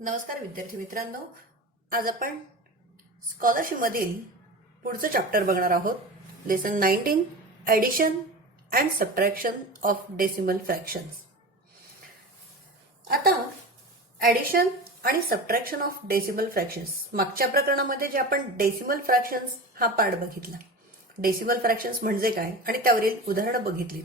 नमस्कार विद्यार्थी मित्रांनो, आज आपण स्कॉलरशिप मधील पुढचं चॅप्टर बघणार आहोत. Lesson 19 addition and subtraction of decimal fractions. आता ॲडिशन आणि सबट्रॅक्शन ऑफ डेसिमल फ्रॅक्शन्स, मागच्या प्रकरणामध्ये जे आपण डेसिमल फ्रॅक्शन्स हा पार्ट बघितला, डेसिमल फ्रॅक्शन्स म्हणजे काय आणि त्यावरील उदाहरणं बघितली.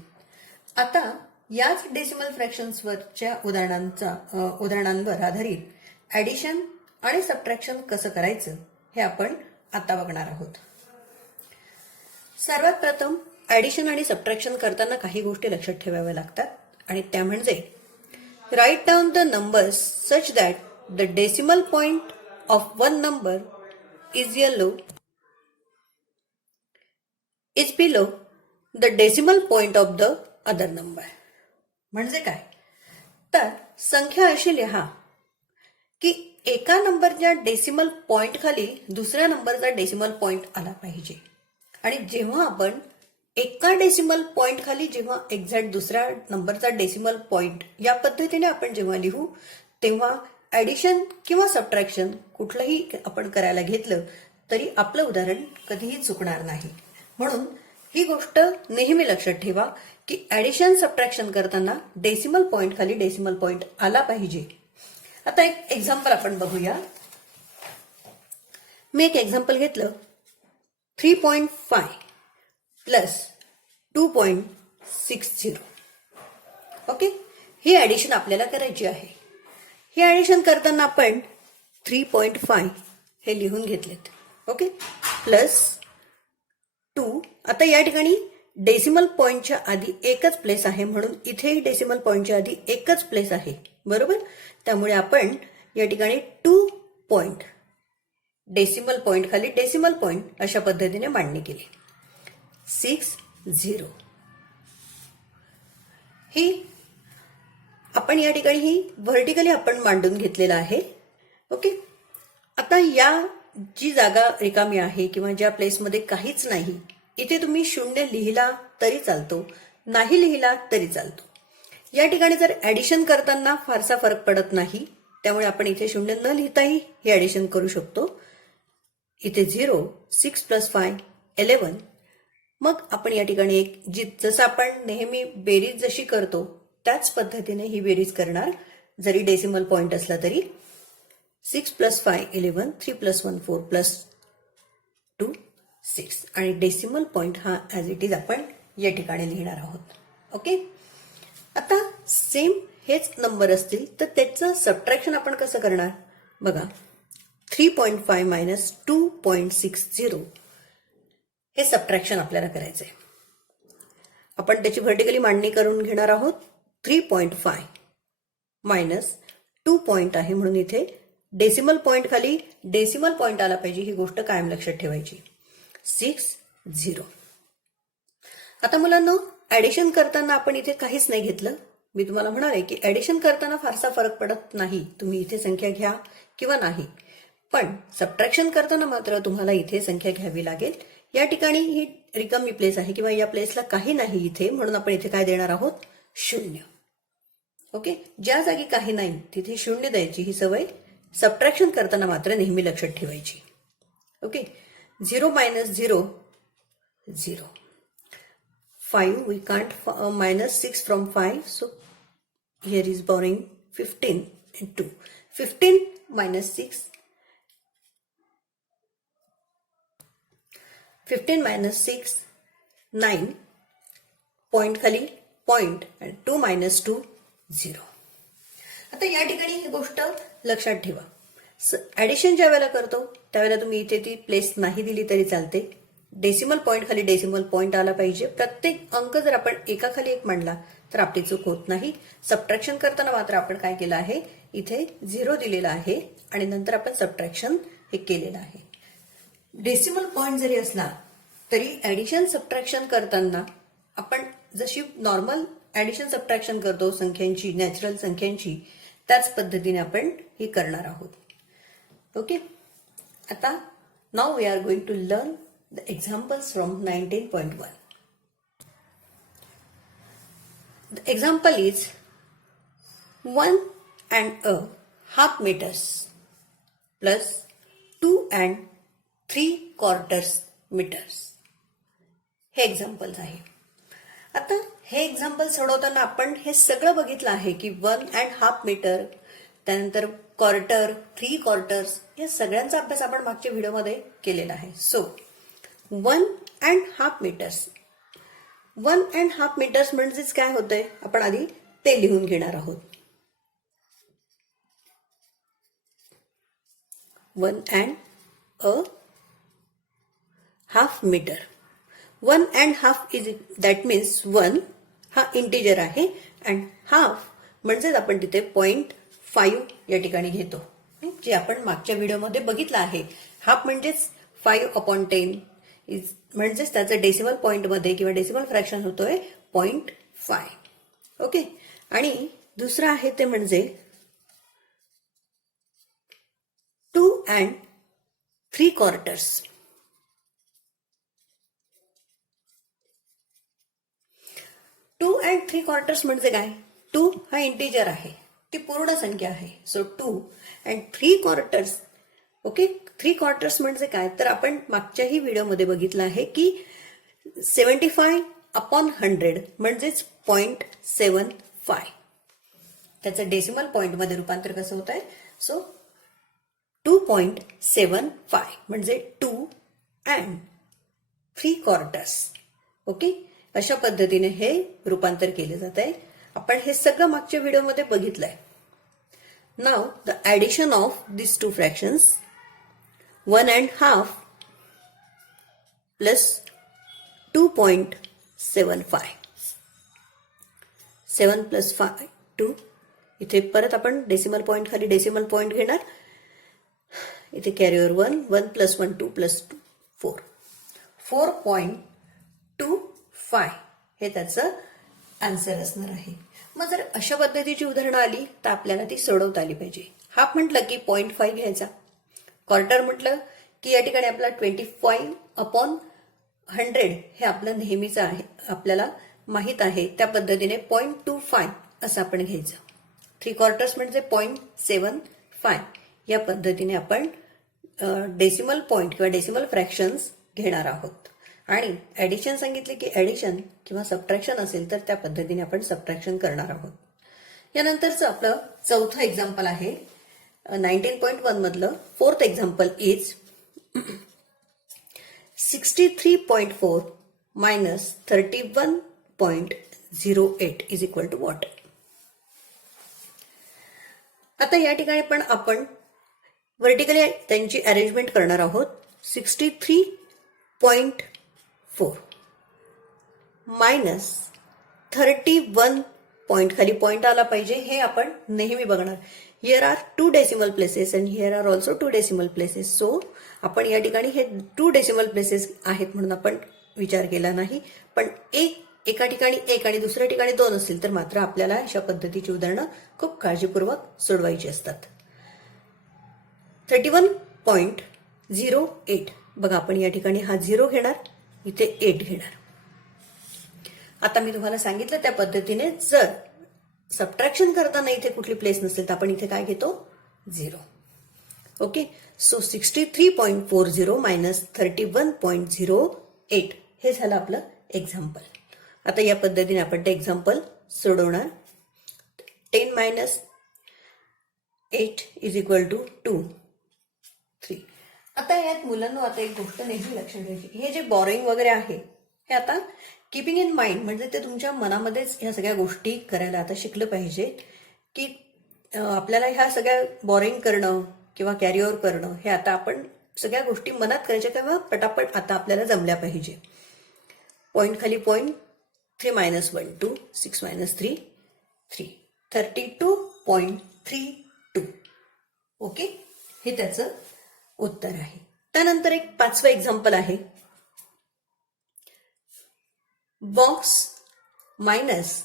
आता याच डेसिमल फ्रॅक्शन्सवरच्या उदाहरणांवर आधारित ॲडिशन आणि सबट्रॅक्शन कसं करायचं हे आपण आता बघणार आहोत. सर्वात प्रथम ॲडिशन आणि सबट्रॅक्शन करताना काही गोष्टी लक्षात ठेवाव्या लागतात आणि त्या म्हणजे write down the numbers such that the decimal point of one number is below the decimal point of the other number. म्हणजे काय, तर संख्या अशी लिहा की एका नंबरच्या डेसिमल पॉइंट खाली दुसऱ्या नंबरचा डेसिमल पॉइंट आला पाहिजे. आणि जेव्हा आपण एका डेसिमल पॉइंट खाली जेव्हा एक्झॅक्ट दुसऱ्या नंबरचा डेसिमल पॉइंट या पद्धतीने आपण जेव्हा लिहू, तेव्हा ॲडिशन किंवा सबट्रॅक्शन कुठलंही आपण करायला घेतलं तरी आपलं उदाहरण कधीही चुकणार नाही. म्हणून ही गोष्ट नेहमी लक्षात ठेवा की ॲडिशन सबट्रॅक्शन करताना डेसिमल पॉइंट खाली डेसिमल पॉइंट आला पाहिजे. आता एक एक्झाम्पल आपण बघूया. मी एक एक्झाम्पल घेतलं, 3.5 प्लस 2.60. ओके, ही ॲडिशन आपल्याला करायची आहे. ही ॲडिशन करताना आपण 3.5 हे लिहून घेतलेत. Okay, plus 2. आता या ठिकाणी डेसिमल पॉइंटच्या आधी एकच प्लेस आहे, म्हणून इथेही डेसिमल पॉइंटच्या आधी एकच प्लेस आहे, बरोबर. त्यामुळे आपण या ठिकाणी 2 पॉइंट डेसिमल पॉइंट खाली डेसिमल पॉइंट अशा पद्धतीने मांडणी केली. 60. ही आपण या ठिकाणी ही व्हर्टिकली आपण मांडून घेतलेला आहे. ओके, आता या जी जागा रिकामी आहे किंवा ज्या प्लेसमध्ये काहीच नाही, इथे तुम्ही 0 लिहिला तरी चालतो, नाही लिहिला तरी चालतो. या ठिकाणी जर ॲडिशन करताना फारसा फरक पडत नाही, त्यामुळे आपण इथे 0 न लिहिताही हे ॲडिशन करू शकतो. इथे 0, 6 + 5 11. मग आपण या ठिकाणी एक जसं आपण नेहमी बेरीज जशी करतो त्याच पद्धतीने ही बेरीज करणार, जरी डेसिमल पॉइंट असला तरी. 6 + 5 11, 3 + 1 4 + 2 6. आणि डेसिमल पॉइंट हा ॲज इट इज आपण या ठिकाणी लिहिणार आहोत. ओके, आता सेम हेच नंबर असतील तर त्याचं सबट्रॅक्शन आपण कसं करणार बघा. 3.5 मायनस 2.60 हे सबट्रॅक्शन आपल्याला करायचंय. आपण त्याची व्हर्टिकली मांडणी करून घेणार आहोत. 3.5 मायनस 2 पॉइंट आहे, म्हणून इथे डेसिमल पॉइंट खाली डेसिमल पॉइंट आला पाहिजे, ही गोष्ट कायम लक्षात ठेवायची. 60. आता मुलांनो, ॲडिशन करताना आपण इथे काहीच नाही घेतलं. मी तुम्हाला म्हणाले की ॲडिशन करताना फारसा फरक पडत नाही, तुम्ही इथे संख्या घ्या किंवा नाही. पण सबट्रॅक्शन करताना मात्र तुम्हाला इथे संख्या घ्यावी लागेल. या ठिकाणी ही रिकामी प्लेस आहे किंवा या प्लेसला काही नाही इथे, म्हणून आपण इथे काय देणार आहोत, 0. ओके, ज्या जागी काही नाही तिथे 0 द्यायची ही सवय सबट्रॅक्शन करताना मात्र नेहमी लक्षात ठेवायची. Okay, 0 - 0 0. 5 we can't minus 6 from 5, so here is borrowing 15 and 2. 15 minus 6, 15 minus 6 9. Point खाली पॉइंट आणि 2 minus 2 0. आता या ठिकाणी ही गोष्ट लक्षात ठेवा. ॲडिशन ज्या वेळेला करतो त्यावेळेला तुम्ही इथे ती प्लेस नाही दिली तरी चालते. डेसिमल पॉइंट खाली डेसिमल पॉइंट आला पाहिजे. प्रत्येक अंक जर आपण एकाखाली एक मांडला तर आपली चूक होत नाही. सबट्रॅक्शन करताना मात्र आपण काय केलं आहे, इथे 0 दिलेला आहे आणि नंतर आपण सबट्रॅक्शन हे केलेलं आहे. डेसिमल पॉइंट जरी असला तरी ॲडिशन सबट्रॅक्शन करताना आपण जशी नॉर्मल ॲडिशन सबट्रॅक्शन करतो संख्यांची, नॅचरल संख्यांची, त्याच पद्धतीने आपण हे करणार आहोत. ओके, आता now we are going to learn the examples from 19.1. The example is 1 and a half meters plus 2 and 3/4 meters. हे एक्झाम्पल्स आहे. आता हे एक्झाम्पल सोडवताना आपण हे सगळं बघितलं आहे की 1.5 मीटर, त्यानंतर क्वार्टर, 3/4 या सगळ्यांचा अभ्यास आपण मागच्या व्हिडिओमध्ये केलेला आहे. सो 1.5 मीटर्स, 1.5 मीटर्स म्हणजेच काय होतंय आपण आधी ते लिहून घेणार आहोत. 1.5 मीटर. 1.5 इज दॅट मीन्स 1 हा इंटिजर आहे अँड हाफ म्हणजेच आपण तिथे 0.5 या ठिकाणी घेतो, जे आपण मागच्या व्हिडिओमध्ये बघितलं आहे. हाफ म्हणजेच 5/10 इज म्हणजेच त्याचं डेसिमल पॉइंटमध्ये किंवा डेसिमल फ्रॅक्शन होतोय 0.5. ओके. आणि दुसरं आहे ते म्हणजे 2 and 3/4. 2 and 3/4 म्हणजे काय? 2 हा इंटिजर आहे, ती पूर्ण संख्या आहे. So 2 and 3/4. ओके. 3/4 म्हणजे काय? तर आपण मागच्याही व्हिडिओमध्ये बघितलं आहे की 75/100 म्हणजेच 0.75. त्याचं डेसिमल पॉइंटमध्ये रूपांतर कसं होत आहे? सो 2.75 म्हणजे 2 and 3/4. ओके. अशा पद्धतीने हे रूपांतर केले जात आहे. आपण हे सगळं मागच्या व्हिडिओमध्ये बघितलंय. Now the addition of this two fractions 1.5 plus 2.75. 7 + 5 2. इथे परत आपण डेसिमल पॉइंट खाली डेसिमल पॉइंट घेणार. इथे कॅरीओवर 1 1 + 1 2 + 2 4. 4.25 हे त्याचं आन्सर असणार आहे. मग जर अशा पद्धतीची उदाहरणं आली तर आपल्याला ती सोडवता आली पाहिजे. हाफ म्हटलं की 0.5 घ्यायचा. क्वार्टर म्हटलं की या ठिकाणी आपला 25/100 हे आपलं नेहमीचं आहे, आपल्याला माहित आहे. त्या पद्धतीने 0.25 असं आपण घ्यायचं. 3/4 म्हणजे 0.75 या पद्धतीने आपण डेसिमल पॉइंट किंवा डेसिमल फ्रॅक्शन्स घेणार आहोत. आणि ऍडिशन सांगितले की ऍडिशन किंवा सबट्रॅक्शन असेल तर त्या पद्धतीने आपण सबट्रॅक्शन करणार आहोत. यानंतरचं आपलं चौथं एक्झाम्पल आहे 19.1 मधलं. Fourth example is 63.4 minus 31.08 is equal to what? आता या ठिकाणी पण आपण व्हर्टिकली त्यांची अरेंजमेंट करणार आहोत. 63.4 मायनस 31 पॉइंट, खाली पॉइंट आला पाहिजे हे आपण नेहमी बघणार. Here are 2 decimal places and here are also 2 decimal places. So आपण या ठिकाणी हे 2 डेसिमल प्लेसेस आहेत म्हणून आपण विचार केला नाही. पण एका ठिकाणी 1 आणि दुसऱ्या ठिकाणी 2 असतील तर मात्र आपल्याला अशा पद्धतीची उदाहरणं खूप काळजीपूर्वक सोडवायची असतात. 31.08 बघा, आपण या ठिकाणी हा 0 घेणार, इथे 8 घेणार. आता मी तुम्हाला सांगितलं त्या पद्धतीने जर सबट्रॅक्शन करताना इथे कुठली प्लेस नसेल तर आपण इथे काय घेतो? 0. ओके. सो 63.40 मायनस 31.08 हे झालं आपलं एक्झाम्पल. आता या पद्धतीने आपण ते एक्झाम्पल सोडवणार. 10 मायनस 8 इज इक्वल टू 2 3. आता यात मुलांना आता एक गोष्ट नेहमी लक्षात ठेवायची, हे जे बॉरोइंग वगैरे आहे हे आता कीपिंग इन माइंड म्हणजे ते तुमच्या मनामध्येच ह्या सगळ्या गोष्टी करायला आता शिकलं पाहिजे की आपल्याला ह्या सगळ्या बॉरोइंग करणं किंवा कॅरी ओव्हर करणं हे आता आपण सगळ्या गोष्टी मनात करायच्या किंवा पटापट आता आपल्याला जमल्या पाहिजे. पॉइंट खाली पॉइंट 3 मायनस 1 2 6 मायनस 3 3 32.32. ओके. हे त्याचं उत्तर आहे. त्यानंतर एक 5वं एक्झाम्पल आहे box minus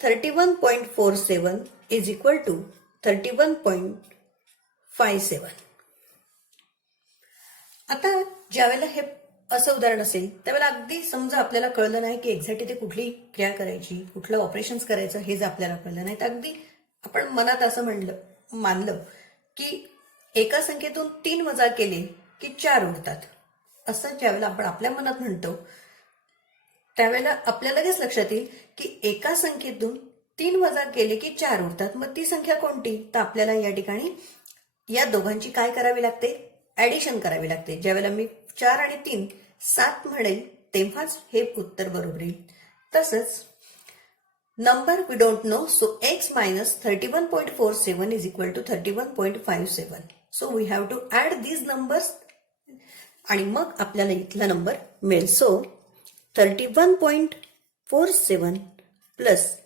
31.47 is equal to 31.57. आता ज्यावेळेला हे असं उदाहरण असेल त्यावेळेला अगदी समजा आपल्याला कळलं नाही की एक्झॅक्ट इथे कुठली क्रिया करायची, कुठलं ऑपरेशन्स करायचं हे जर आपल्याला कळलं नाही तर अगदी आपण मनात असं म्हणलं मानलं की एका संख्येतून 3 वजा केले की 4 उरतात, असं ज्यावेळेला आपण आपल्या मनात म्हणतो त्यावेळेला आपल्या लगेच लक्षात येईल की एका संख्येतून 3 वजा केले की 4 उरतात. मग ती संख्या कोणती? तर आपल्याला या ठिकाणी या दोघांची काय करावी लागते? ऍडिशन करावी लागते. ज्यावेळेला मी 4 आणि 3 7 म्हणेल तेव्हाच हे उत्तर बरोबर येईल. तसंच number we don't know, so x minus 31.47 is equal to 31.57. So we have to add these numbers आणि मग आपल्याला इथला नंबर मिळेल. So 31.47 plus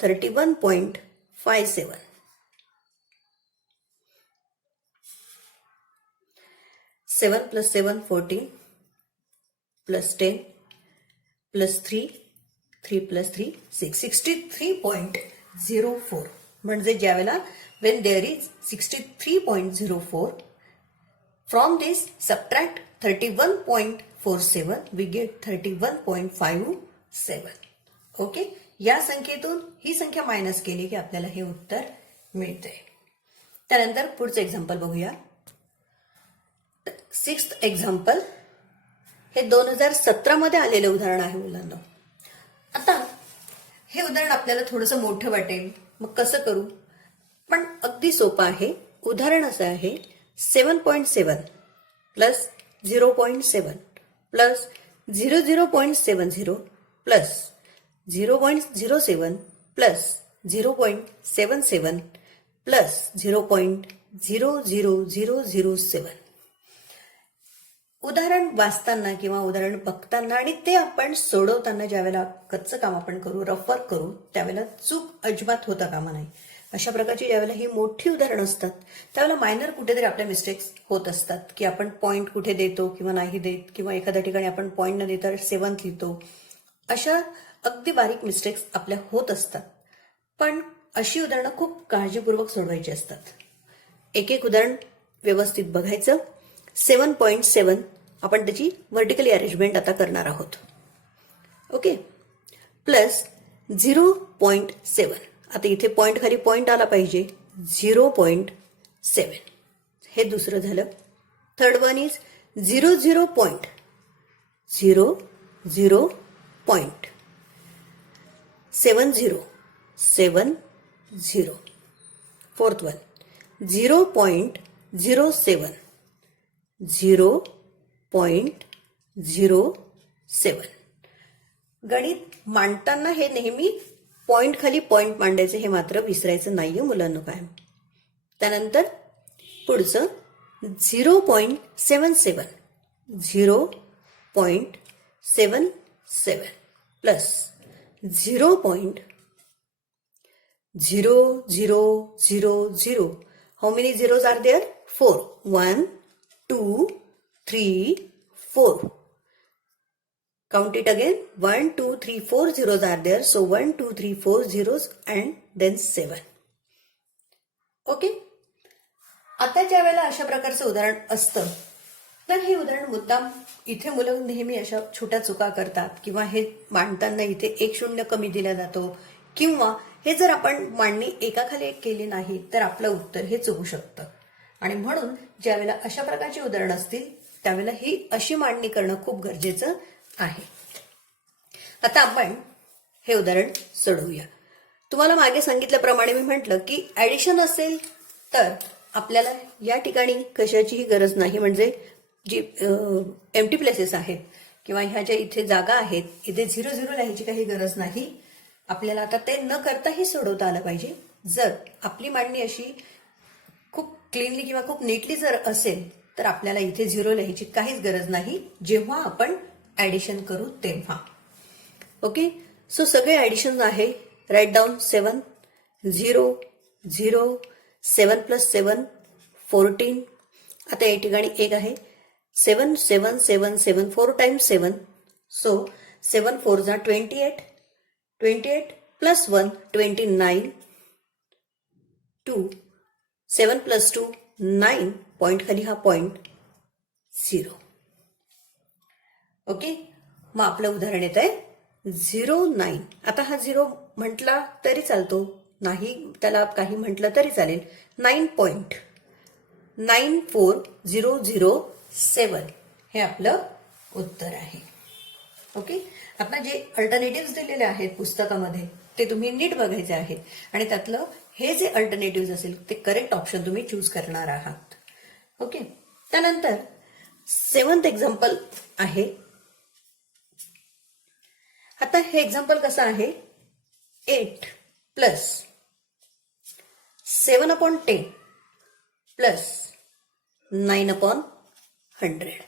31.57. 7 plus 7 14 plus 10 plus 3 plus 3 6 63.04. म्हणजे ज्यावेळेला when there is 63.04 from this subtract 31.47 we get 31.57. Okay, या संख्येतून ही संख्या minus केली की आपल्याला हे उत्तर मिळते. त्यानंतर पुढचं एक्झाम्पल बघूया. 6th एक्झाम्पल हे 2017 मध्ये आलेले उदाहरण आहे मुलांना. आता हे उदाहरण आपल्याला थोडंसं मोठं वाटेल, मग कसं करू? पण अगदी सोपं आहे. उदाहरण असं आहे 7.7 plus 0.7 plus 00.70 plus 0.07 plus 0.77 plus 0.00007. उदाहरण वाचताना किंवा उदाहरण बघताना आणि ते आपण सोडवताना ज्यावेळेला कच्चं काम आपण करू, रफर करू, त्यावेळेला चूक अजिबात होता कामा नाही. अशा प्रकारची ज्यावेळेला ही मोठी उदाहरणं असतात त्यावेळेला मायनर कुठेतरी आपल्या मिस्टेक्स होत असतात की आपण पॉईंट कुठे देतो किंवा नाही देत, किंवा एखाद्या ठिकाणी आपण पॉईंट न देता 7 लिहितो. अशा अगदी बारीक मिस्टेक्स आपल्या होत असतात. पण अशी उदाहरणं खूप काळजीपूर्वक सोडवायची असतात. एक एक उदाहरण व्यवस्थित बघायचं. 7.7 आपण त्याची व्हर्टिकली अरेंजमेंट आता करणार आहोत. Okay, plus 0.7. आता इथे पॉइंट खाली पॉइंट आला पाहिजे. 0.7 हे दुसरं झालं. Third one is 00 point. 00 point 70. Fourth one 0.07. 0.07. गणित मांडताना हे नेहमी पॉइंट खाली पॉइंट मांडायचं हे मात्र विसरायचं नाहीये मुलांना काय. त्यानंतर पुढचं 0.77. 0.77 plus 0.0000. How many zeros are there? 4. 1, 2, 3, 4. Count it again. 1, 2, 3, 4 zeros are there. So 1, 2, 3, 4 zeros and then 7. Okay, आता ज्या वेळेला अशा प्रकारचं उदाहरण असतं तर हे उदाहरण मुद्दाम इथे मुलं नेहमी अशा छोट्या चुका करतात, किंवा हे मांडताना इथे 1 शून्य कमी दिला जातो, किंवा हे जर आपण मांडणी एकाखाली एक केली नाही तर आपलं उत्तर हे चुकू शकतं. आणि म्हणून ज्यावेळेला अशा प्रकारची उदाहरणं असतील त्यावेळेला ही अशी मांडणी करणं खूप गरजेचं आहे. आता आपण हे उदाहरण सोडवूया. तुम्हाला मागे सांगितल्याप्रमाणे मी म्हटलं की ऍडिशन असेल तर आपल्याला या ठिकाणी कशाचीही गरज नाही. म्हणजे जी एम्प्टी प्लेसेस आहेत किंवा ह्या ज्या इथे जागा आहेत इथे 0 लिहायची काही गरज नाही. आपल्याला आता ते न करताही सोडवता आलं पाहिजे. जर आपली मांडणी अशी खूप क्लीनली किंवा खूप नीटली जर असेल तर आपल्याला इथे 0 लिहायची काहीच गरज नाही जेव्हा आपण ऍडिशन करू तेव्हा. ओके, सो सगळे ऍडिशन आहे. Write down 7, 0, 0, 7 plus 7 14. आता या ठिकाणी एक आहे 7, 7, 7, 7 4 टाइम्स 7. सो 7 4 जा 28. 28 प्लस 1 29. 2 7 प्लस 2 9. पॉइंट खाली हा पॉइंट 0. ओके, मग आपलं उदाहरण येत आहे 09. आता हा 0 म्हटला तरी चालतो, नाही त्याला काही म्हटलं तरी चालेल, 9.94007 हे आपलं उत्तर आहे. ओके. आता जे अल्टरनेटिव्ह दिलेले आहेत पुस्तकामध्ये ते तुम्ही नीट बघायचे आहेत आणि त्यातलं हे जे अल्टरनेटिव्ह असेल ते करेक्ट ऑप्शन तुम्ही चूज करणार आहात. ओके. त्यानंतर 7th एक्झाम्पल आहे. आता हे एक्झाम्पल कसं आहे, 8 प्लस 7/10 प्लस 9/100.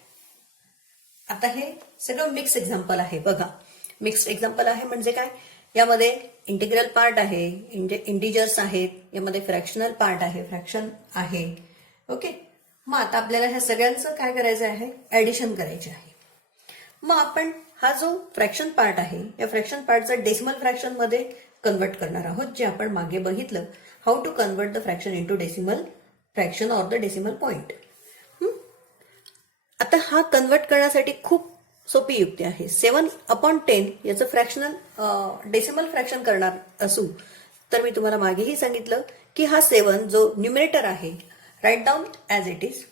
आता हे सगळं मिक्स एक्झाम्पल आहे. बघा, मिक्स्ड एक्झाम्पल आहे म्हणजे काय, यामध्ये इंटिग्रल पार्ट आहे, इंटिजर्स आहेत, यामध्ये फ्रॅक्शनल पार्ट आहे, फ्रॅक्शन आहे. ओके. मग आता आपल्याला ह्या सगळ्यांचं काय करायचं आहे, ऍडिशन करायचे आहे. मग आपण हा जो फ्रॅक्शन पार्ट आहे या फ्रॅक्शन पार्टचा डेसिमल फ्रॅक्शन मध्ये कन्वर्ट करणार आहोत, जे आपण मागे बघितलं, how to convert the fraction into decimal fraction or the decimal point. आता हा कन्वर्ट करण्यासाठी खूप सोपी युक्ती आहे. 7/10 याचं फ्रॅक्शनल डेसिमल फ्रॅक्शन करणार असू तर मी तुम्हाला मागेही सांगितलं की हा 7 जो न्युमरेटर आहे write down as it is,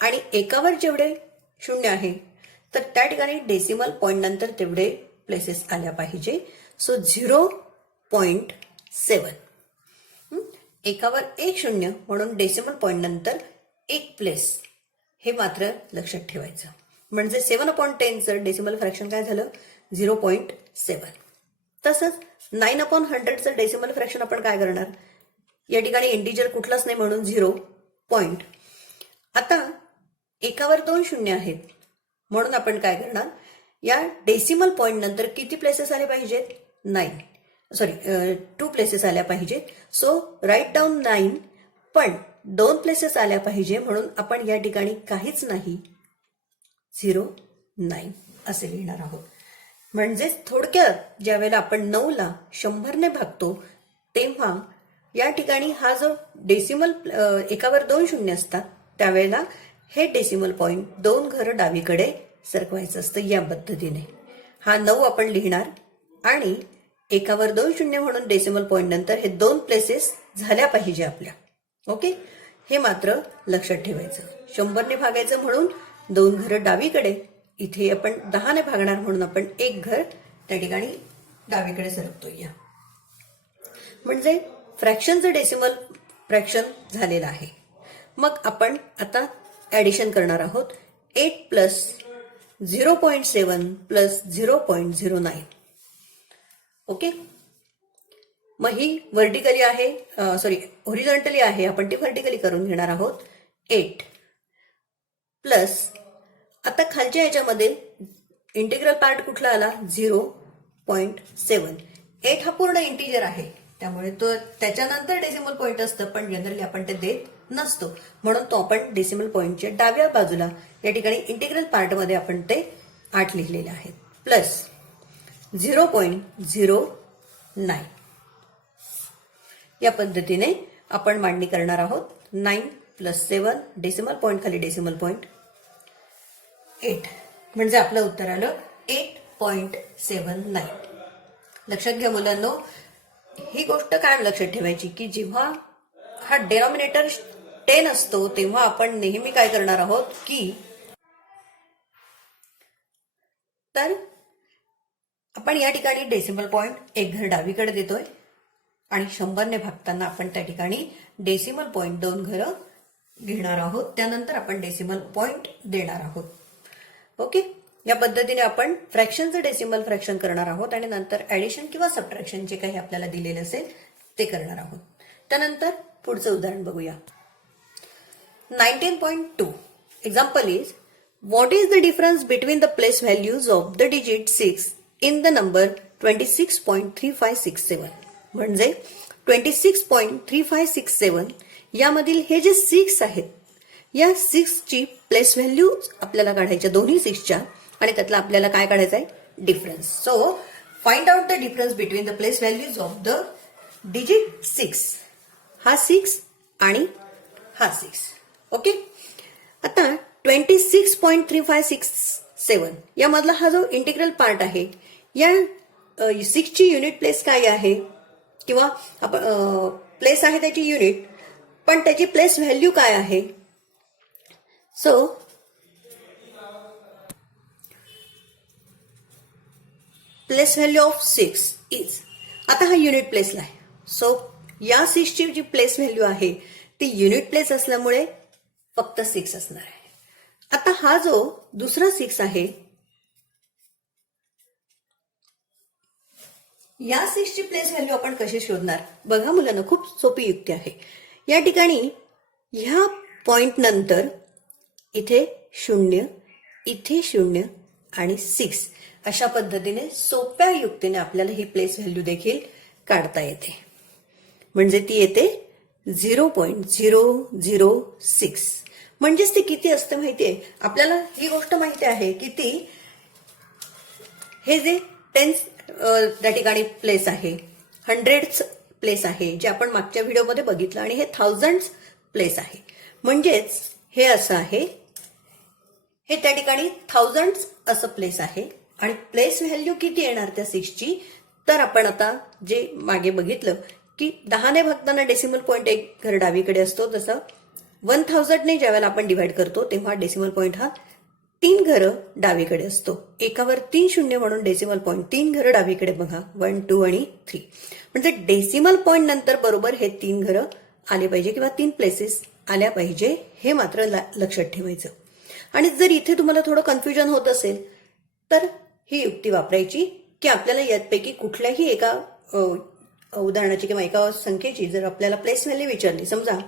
आणि एकावर जेवढे शून्य आहे तर त्या ठिकाणी डेसिमल पॉइंट नंतर तेवढे प्लेसेस आल्या पाहिजे. सो 0.7 एकावर एक शून्य म्हणून डेसिमल पॉइंट नंतर एक प्लेस, हे मात्र लक्षात ठेवायचं. म्हणजे 7/10चं डेसिमल फ्रॅक्शन काय झालं, 0.7. तसंच 9/100चं डेसिमल फ्रॅक्शन आपण काय करणार, या ठिकाणी इंटिजर कुठलाच नाही म्हणून 0. आता एकावर 2 शून्य आहेत म्हणून आपण काय करणार, या डेसिमल पॉइंट नंतर किती प्लेसेस आले पाहिजेत, 2 प्लेसेस आल्या पाहिजेत. सो राईट डाऊन 9, पण 2 प्लेसेस आल्या पाहिजे म्हणून आपण या ठिकाणी काहीच नाही 0.9 असे लिहिणार आहोत. म्हणजेच थोडक्यात ज्या वेळेला आपण 9ला 100ने भागतो तेव्हा या ठिकाणी हा जो डेसिमल एकावर 2 शून्य असतात त्यावेळेला हे डेसिमल पॉइंट 2 घरं डावीकडे सरकवायचं असतं. या पद्धतीने हा 9 आपण लिहिणार आणि एकावर 2 शून्य म्हणून डेसिमल पॉइंट नंतर हे 2 प्लेसेस झाल्या पाहिजे आपल्या. ओके. हे मात्र लक्षात ठेवायचं. 100ने भागायचं म्हणून 2 घरं डावीकडे, इथे आपण 10ने भागणार म्हणून आपण एक घर त्या ठिकाणी डावीकडे सरकतोय. या म्हणजे फ्रॅक्शनचं डेसिमल फ्रॅक्शन झालेलं आहे. मग आपण आता ऍडिशन करणार आहोत. 8 प्लस 0.7 प्लस 0.09. ओके. मग ही व्हर्टिकली आहे, हॉरिझॉन्टली आहे, आपण ती व्हर्टिकली करून घेणार आहोत. 8 प्लस आता खालच्या याच्यामध्ये इंटिग्रल पार्ट कुठला आला, 0.7. 8 हा पूर्ण इंटिजर आहे त्यामुळे तो त्याच्यानंतर डेसिमल पॉइंट असतं, पण जनरली आपण ते देत नसतो म्हणून तो आपण डेसिमल पॉइंटच्या डाव्या बाजूला या ठिकाणी इंटिग्रल पार्टमध्ये आपण ते 8 लिहिलेले आहेत. प्लस 0.09 या पद्धतीने आपण मांडणी करणार आहोत. 9 प्लस 7 डेसिमल पॉइंट खाली डेसिमल पॉइंट 8 म्हणजे आपलं उत्तर आलं 8.79. लक्षात घ्या मुलांनो, ही गोष्ट काय लक्षात ठेवायची की जेव्हा हा डेनॉमिनेटर 10 असतो तेव्हा आपण नेहमी काय करणार आहोत की तर आपण या ठिकाणी डेसिमल पॉइंट एक घर डावीकडे देतोय आणि 100ने भागताना आपण त्या ठिकाणी डेसिमल पॉइंट 2 घरं घेणार आहोत. त्यानंतर आपण डेसिमल पॉइंट देणार आहोत. ओके. या पद्धतीने आपण फ्रॅक्शनचं डेसिमल फ्रॅक्शन करणार आहोत आणि नंतर ऍडिशन किंवा सबट्रॅक्शन जे काही आपल्याला दिलेले असेल ते करणार आहोत. त्यानंतर पुढचं उदाहरण बघूया. 19.2 example is, what is the difference between the place values of the digit 6 in the number 26.3567. म्हणजे 26.3567 यामधील हे जे 6 आहेत या 6ची प्लेस व्हॅल्यू आपल्याला काढायच्या, दोन्ही 6च्या, आणि त्यातला आपल्याला काय काढायचं आहे, difference. So find out the difference between the place values of the digit 6. हा 6 आणि हा 6. ओके. आता 26.3567 यामधला हा जो इंटिग्रल पार्ट आहे या 6ची युनिट प्लेस काय आहे, किंवा आपण प्लेस आहे त्याची युनिट, पण त्याची प्लेस व्हॅल्यू काय आहे. So place value of 6 is, आता हा युनिट प्लेसला आहे. सो या 6ची जी प्लेस व्हॅल्यू आहे ती युनिट प्लेस असल्यामुळे फक्त 6 असणार आहे. आता हा जो दुसरा 6 आहे, या 6ची प्लेस व्हॅल्यू आपण कशी शोधणार. बघा मुलांना, खूप सोपी युक्ती आहे. या ठिकाणी ह्या पॉइंट नंतर इथे 0, इथे 0 आणि 6 अशा पद्धतीने सोप्या युक्तीने आपल्याला ही प्लेस व्हॅल्यू देखील काढता येते. म्हणजे ती येते 0.006. म्हणजेच ती किती असते माहितीये आपल्याला. ही गोष्ट माहिती आहे की ती, हे जे टेन्स त्या ठिकाणी प्लेस आहे, हंड्रेड्स प्लेस आहे, जे आपण मागच्या व्हिडिओमध्ये बघितलं, आणि हे थाउजंड्स प्लेस आहे. म्हणजेच हे असं आहे, हे त्या ठिकाणी थाउजंड्स असं प्लेस आहे. आणि प्लेस व्हॅल्यू किती येणार त्या 6ची, तर आपण आता जे मागे बघितलं की 10ने भागताना डेसिमल पॉईंट एक घर डावीकडे असतो, तसं 1000ने ज्यावेळेला आपण डिव्हाइड करतो तेव्हा डेसिमल पॉईंट हा 3 घरं डावीकडे असतो. एकावर 3 शून्य म्हणून डेसिमल पॉईंट 3 घरं डावीकडे बघा, 1, 2 आणि 3. म्हणजे डेसिमल पॉईंट नंतर बरोबर हे 3 घरं आले पाहिजे किंवा 3 प्लेसेस आल्या पाहिजे, हे मात्र लक्षात ठेवायचं. आणि जर इथे तुम्हाला थोडं कन्फ्युजन होत असेल तर ही युक्ती वापरायची की आपल्याला यापैकी कुठल्याही एका उदाहरणाची किंवा एका संख्येची जर आपल्याला प्लेस व्हॅल्यू विचारली, समजा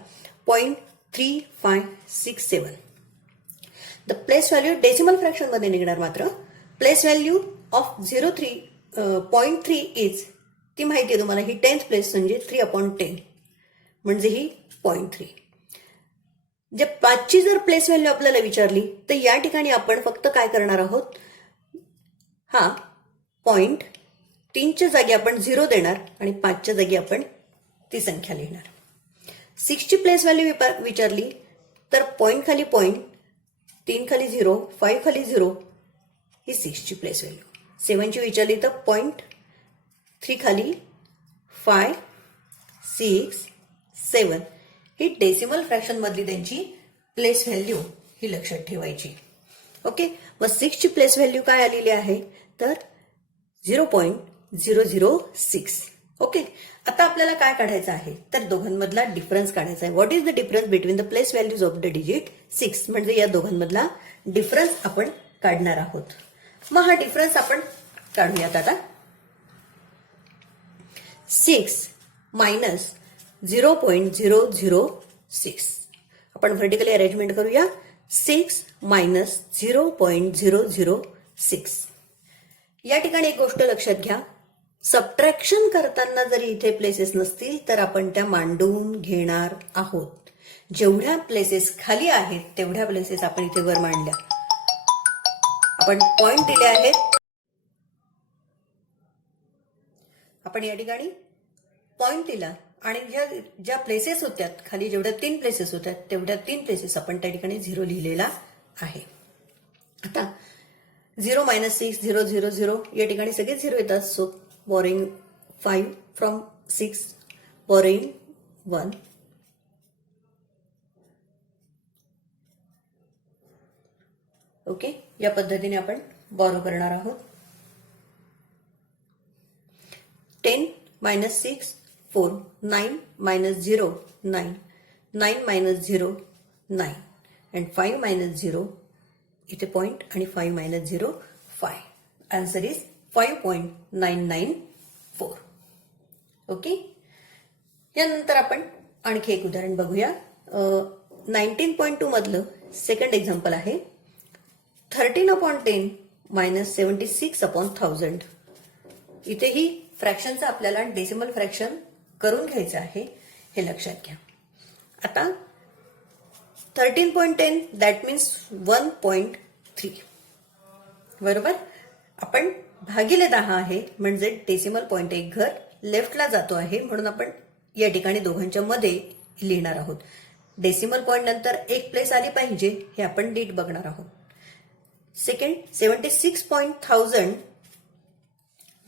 0.3567, the place value decimal fraction मध्ये निघणार. मात्र प्लेस व्हॅल्यू ऑफ 0.3 इज, ती माहिती आहे तुम्हाला, ही 10th प्लेस म्हणजे 3/10 म्हणजे ही 0.3. जे 5ची जर प्लेस व्हॅल्यू आपल्याला विचारली तर या ठिकाणी आपण फक्त काय करणार आहोत, हा 0.3च्या जागी आपण 0 देणार आणि 5च्या जागी आपण ती संख्या लिहिणार. 6ची प्लेस व्हॅल्यू विचारली तर पॉईंट खाली पॉईंट, 3 खाली 0, 5 खाली 0, ही 6ची प्लेस व्हॅल्यू. 7ची विचारली तर 0.3 खाली 5, 6, 7, ही डेसिमल फ्रॅक्शन मधली त्यांची प्लेस व्हॅल्यू ही लक्षात ठेवायची. ओके, मग 6ची प्लेस व्हॅल्यू काय आलेली आहे तर 0.006. ओके, आता आपल्याला काय काढायचं आहे तर दोघांमधला डिफरन्स काढायचा आहे. What is the difference between the place values of the digit 6, म्हणजे या दोघांमधला डिफरन्स आपण काढणार आहोत. मग हा डिफरन्स आपण काढूयात आता. 6 मायनस 0.006, आपण व्हर्टिकली अरेंजमेंट करूया. 6 मायनस 0.006. या ठिकाणी एक गोष्ट लक्षात घ्या, सबट्रॅक्शन करताना जरी इथे प्लेसेस नसतील तर आपण त्या मांडून घेणार आहोत. जेवढ्या प्लेसेस खाली आहेत तेवढ्या प्लेसेस आपण इथे वर मांडल्या. आपण पॉइंट दिले आहेत, आपण या ठिकाणी पॉइंट दिला आणि ज्या प्लेसेस होत्या खाली, जेवढ्या 3 प्लेसेस होत्या तेवढ्या 3 प्लेसेस आपण त्या ठिकाणी 0 लिहिलेला आहे. आता 0 मायनस 6, 0, 0, 0, या ठिकाणी सगळे 0 येतात. So boring 5 from 6, boring 1. Okay, या पद्धतीने आपण बॉरो करणार आहोत. 10 minus 6, 4, 9 minus 0, 9, 9 minus 0, 9, and 5 minus 0, इथे पॉइंट, आणि 5 मायनस 0, 5. Answer is 5.994. ओके, यानंतर आपण आणखी एक उदाहरण बघूया. 19.2 मधलं सेकंड एक्झाम्पल आहे. 13/10 मायनस 76/1000. इथेही फ्रॅक्शनचं आपल्याला डेसिमल फ्रॅक्शन करून घ्यायचं आहे, हे लक्षात घ्या. आता 13.10 दॅट मीन्स 1.3, बरोबर. आपण भागिले 10 आहे म्हणजे डेसिमल पॉइंट एक घर लेफ्टला जातो आहे, म्हणून आपण या ठिकाणी दोघांच्या मध्ये लिहिणार आहोत. डेसिमल पॉइंट नंतर एक प्लेस आली पाहिजे, हे आपण नीट बघणार आहोत. सेकंड 76.1000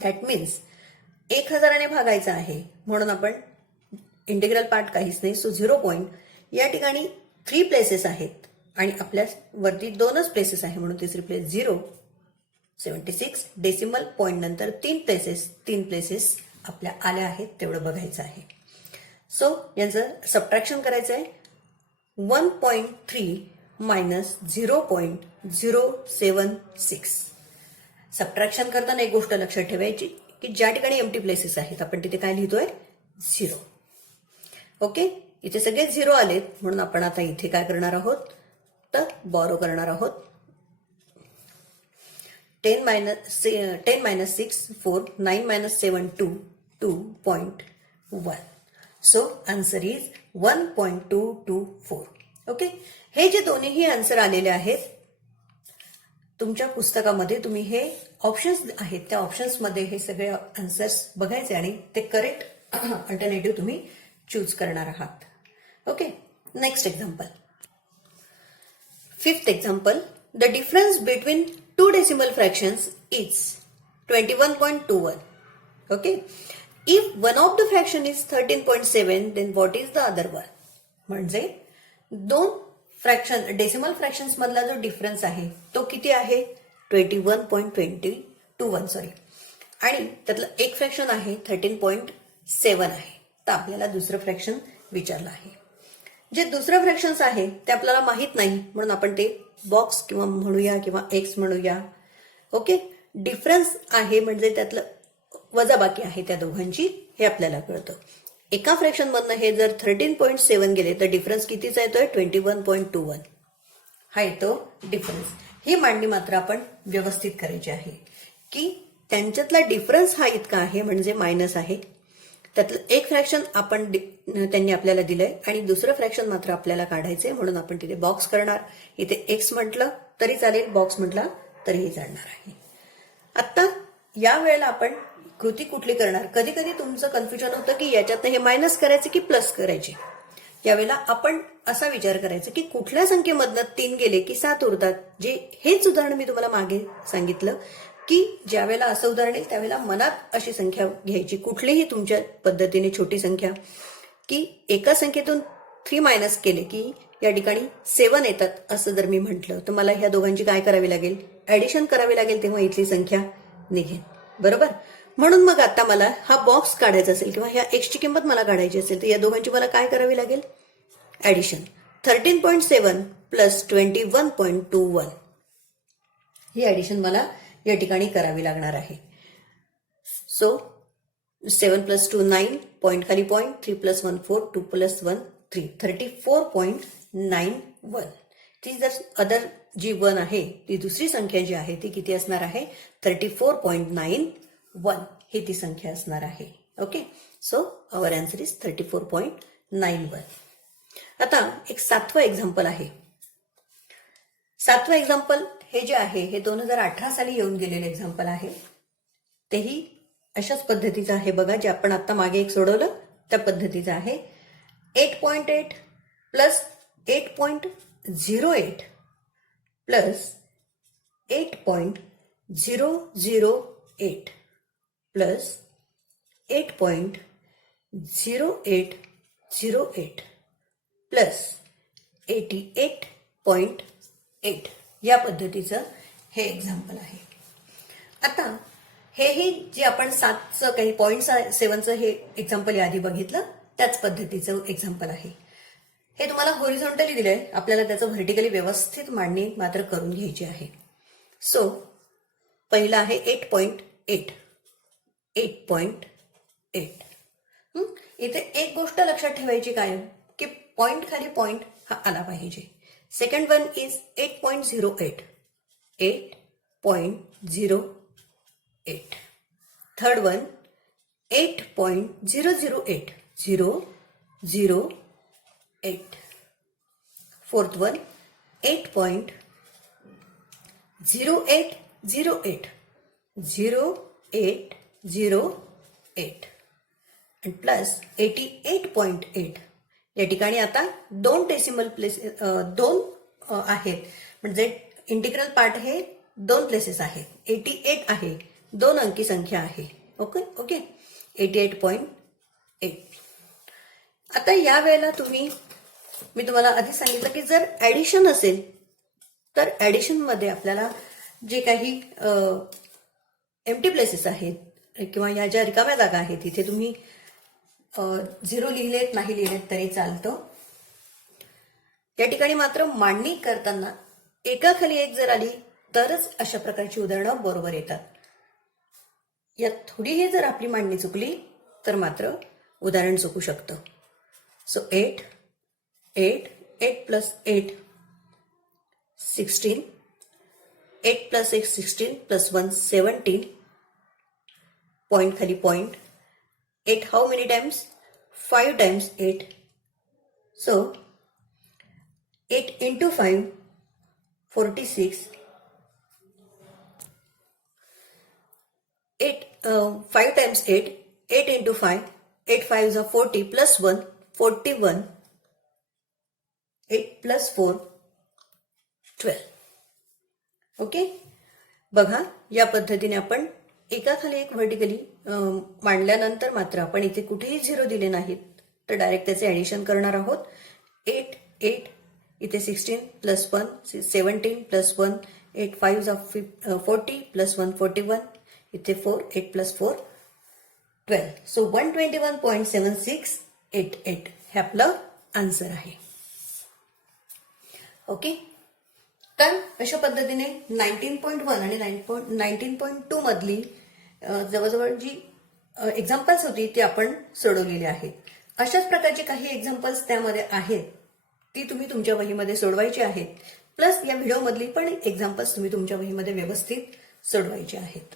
दॅट मीन्स 1000ने भागायचं आहे म्हणून आपण इंटिग्रल पार्ट काहीच नाही, सो 0 पॉइंट. या ठिकाणी 3 प्लेसेस आहेत आणि आपल्या वरती 2च प्लेसेस आहे म्हणून तिसरी प्लेस 0. 76 डेसिमल पॉइंट नंतर 3 प्लेसेस आपल्या आल्या आहेत तेवढं बघायचं आहे. सो यांचं सबट्रॅक्शन करायचं आहे. 1.3 मायनस 0.076. सबट्रॅक्शन करताना एक गोष्ट लक्षात ठेवायची की ज्या ठिकाणी एम्प्टी प्लेसेस आहेत आपण तिथे काय लिहितोय 0. ओके, इथे सगळे 0 आलेत म्हणून आपण आता इथे काय करणार आहोत तर बॉरो करणार आहोत. 10 minus 6 4 9 minus 7 2 2.1. So answer is 1.224. Okay, हे जे दोन्हीही आन्सर आलेले आहेत तुमच्या पुस्तकामध्ये तुम्ही हे ऑप्शन्स आहेत त्या ऑप्शन्समध्ये हे सगळे आन्सर्स बघायचे आणि ते करेक्ट अल्टरनेटिव्ह तुम्ही चूज करणार आहात. Okay, next example. 5th example. The difference between two decimal fractions is 21.21. Okay. If one of the fraction is 13.7, then what is the other one? म्हणजे दोन डेसिमल फ्रॅक्शन्स मधला जो डिफरन्स आहे तो किती आहे 21.21 सॉरी, आणि त्यातलं एक फ्रॅक्शन आहे 13.7 आहे. तर आपल्याला दुसरं फ्रॅक्शन विचारलं आहे. जे दुसरं फ्रॅक्शन्स आहे ते आपल्याला माहित नाही म्हणून आपण ते बॉक्स किंवा म्हणूया किंवा एक्स म्हणूया. ओके, डिफरन्स आहे म्हणजे त्यातलं वजाबाकी आहे त्या दोघांची हे आपल्याला कळतं. एका फ्रॅक्शन मधनं हे जर 13.7 गेले तर डिफरन्स कितीचा येतोय 21.21 हा येतो डिफरन्स. ही मांडणी मात्र आपण व्यवस्थित करायची आहे की त्यांच्यातला डिफरन्स हा इतका आहे म्हणजे मायनस आहे. त्यातलं एक फ्रॅक्शन आपण त्यांनी आपल्याला दिलंय आणि दुसरं फ्रॅक्शन मात्र आपल्याला काढायचंय म्हणून आपण तिथे बॉक्स करणार. इथे एक्स म्हटलं तरी चालेल, बॉक्स म्हटला तरीही चालणार आहे. आता या वेळेला आपण कृती कुठली करणार, कधी कधी तुमचं कन्फ्युजन होतं की याच्यात हे मायनस करायचे की प्लस करायचे. यावेळेला आपण असा विचार करायचा की कुठल्या संख्येमधनं 3 गेले की 7 उरतात. जे हेच उदाहरण मी तुम्हाला मागे सांगितलं की ज्यावेळेला असं उदाहरण येईल त्यावेळेला मनात अशी संख्या घ्यायची कुठलीही तुमच्या पद्धतीने छोटी संख्या की एका संख्येतून 3 मायनस केले की या ठिकाणी 7 येतात असं जर मी म्हटलं तर मला ह्या दोघांची काय करावी लागेल ऍडिशन करावी लागेल तेव्हा इथली संख्या निघेल. बरोबर, म्हणून मग आता मला हा बॉक्स काढायचा असेल किंवा ह्या एक्सची किंमत मला काढायची असेल तर या दोघांची मला काय करावी लागेल ऍडिशन. 13.7 प्लस 21.21 ही ऍडिशन मला या ठिकाणी करावी लागणार आहे. सो 7 प्लस 2 9 पॉइंट खाली पॉइंट 3 प्लस 1 4 2 प्लस 1 3 34.91. ती जर अदर जी 1 आहे ती दुसरी संख्या जी आहे ती किती असणार आहे 34.91 ही ती संख्या असणार आहे. Okay, so our answer is 34.91. आता एक 7वं एक्झाम्पल आहे. 7वं एक्झाम्पल हे जे आहे हे 2018 साली येऊन गेलेलं एक्झाम्पल आहे. तेही अशाच पद्धतीचं आहे बघा, जे आपण आता मागे एक सोडवलं त्या पद्धतीचं आहे. 8.8 प्लस 8.08 प्लस 8.008 प्लस 8.0808 प्लस 88.8 या पद्धतीचं हे एक्झाम्पल आहे. आता हेही जे आपण 7चं काही 0.7चं हे एक्झाम्पल याआधी बघितलं त्याच पद्धतीचं एक्झाम्पल आहे. हे तुम्हाला हॉरिझॉन्टली दिलंय, आपल्याला त्याचं व्हर्टिकली व्यवस्थित मांडणी मात्र करून घ्यायची आहे. सो पहिला आहे 8.8. 8.8 इथे एक गोष्ट लक्षात ठेवायची कायम की पॉइंट खाली पॉइंट हा आला पाहिजे. Second one is 8.08. 8.08. Third one 8.008. 008. Fourth one 8.0808. 0808 plus 88.8. या ठिकाणी आता 2 डेसिमल प्लेस 2 आहेत म्हणजे इंटिग्रल पार्ट हे 2 प्लेसेस आहेत. 88 आहे 2 अंकी संख्या आहे. Okay okay, 88.8. आता या वेळेला मी तुम्हाला आधी सांगितलं की जर ऍडिशन असेल तर ऍडिशन मध्ये आपल्याला जे काही एम्प्टी प्लेसेस आहेत किंवा या ज्या रिकाम्या जागा आहेत तिथे तुम्ही 0 लिहिलेत नाही लिहिलेत तरी चालतं. या ठिकाणी मात्र मांडणी करताना एकाखाली एक जर आली तरच अशा प्रकारची उदाहरणं बरोबर येतात. यात थोडीही जर आपली मांडणी चुकली तर मात्र उदाहरण चुकू शकतं. So 8 8 8 plus 8 16 8 plus 8 16 plus 1 17 point खाली point 8 how many times 5 times 8 so 8 into 5 46 8 5 times 8 8 into 5 8 5 are 40 plus 1 41 8 plus 4 12. Okay, बघा या पद्धतीने आपण एकाखाली एक व्हर्टिकली मांडल्यानंतर मात्र आपण इथे कुठेही 0 दिले नाहीत तर डायरेक्ट त्याचे ऍडिशन करणार आहोत. 8 8 इथे 16 प्लस 1 17 प्लस 1 8 5 40 प्लस 1 41 इथे 4 8 प्लस 4 12. सो 121.7688 हे आपलं आन्सर आहे. ओके, तर अशा पद्धतीने 19.1 आणि 19.2 मधली जवळजवळ जी एक्झाम्पल्स होती ती आपण सोडवलेली आहेत. अशाच प्रकारची काही एक्झाम्पल्स त्यामध्ये आहेत ती तुम्ही तुमच्या वहीमध्ये सोडवायची आहेत. प्लस या व्हिडिओमधली पण एक्झाम्पल्स तुम्ही तुमच्या वहीमध्ये व्यवस्थित सोडवायचे आहेत.